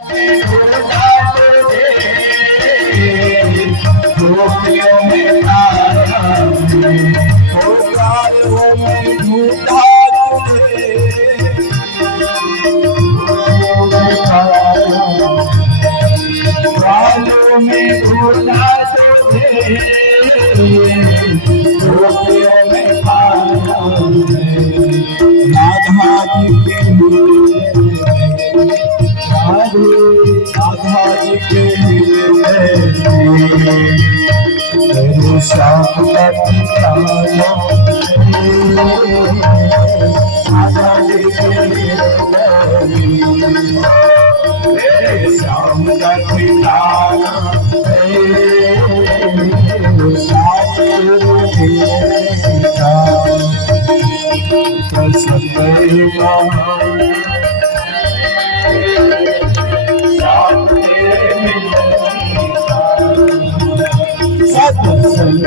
ढूंढा तुझे गोपियों में पाया हो प्यारों में ढूंढा तुझे प्यारों में ढूंढा तुझे गोपियों में पाया राधा जी के मेरे श्याम का ठिकाना राधा जी के मेरे श्याम का ठिकाना सत्संग